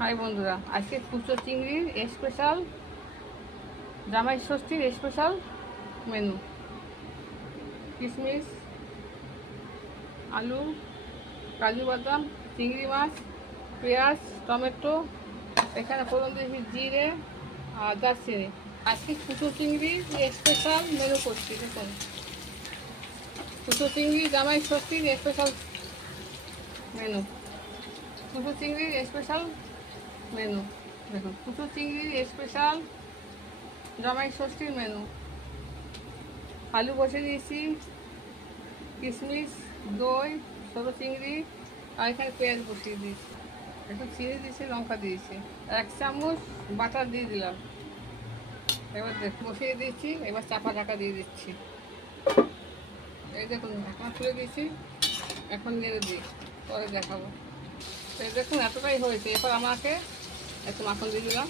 High বন্ধুরা, আজকে কুচো চিংড়ির স্পেশাল জামাই ষষ্ঠীর স্পেশাল মেনু। কিশমিশ, আলু, কাজু বাদাম, চিংড়ি মাছ, পেঁয়াজ, টমেটো, এখানে ফোড়ন দিয়েছি জিরে আর দারচিনি। আজকে কুচো চিংড়ির স্পেশাল মেনু করছি। দেখুন, কুচো চিংড়ি জামাই ষষ্ঠীর স্পেশাল মেনু। কুচো চিংড়ির স্পেশাল মেনু দেখুন, কুচো চিংড়ির স্পেশাল জামাই ষষ্ঠীর মেনু। আলু বসে দিয়েছি, কিশমিশ, দই, ছোটো চিংড়ি, আর এখানে পেঁয়াজ বসিয়ে দিয়েছি, একটু চিনি দিয়েছি, লঙ্কা দিয়েছি, 1 চামচ বাটার দিয়ে দিলাম। এবার বসিয়ে দিয়েছি, এবার চাপা ঢাকা দিয়ে দিচ্ছি। এই দেখুন, ঢাকনা খুলে দিয়েছি, এখন নেড়ে দিই, পরে দেখাবো। এই দেখুন এতটাই হয়েছে। এরপর আমাকে একটু মাখন দিয়ে দিলাম।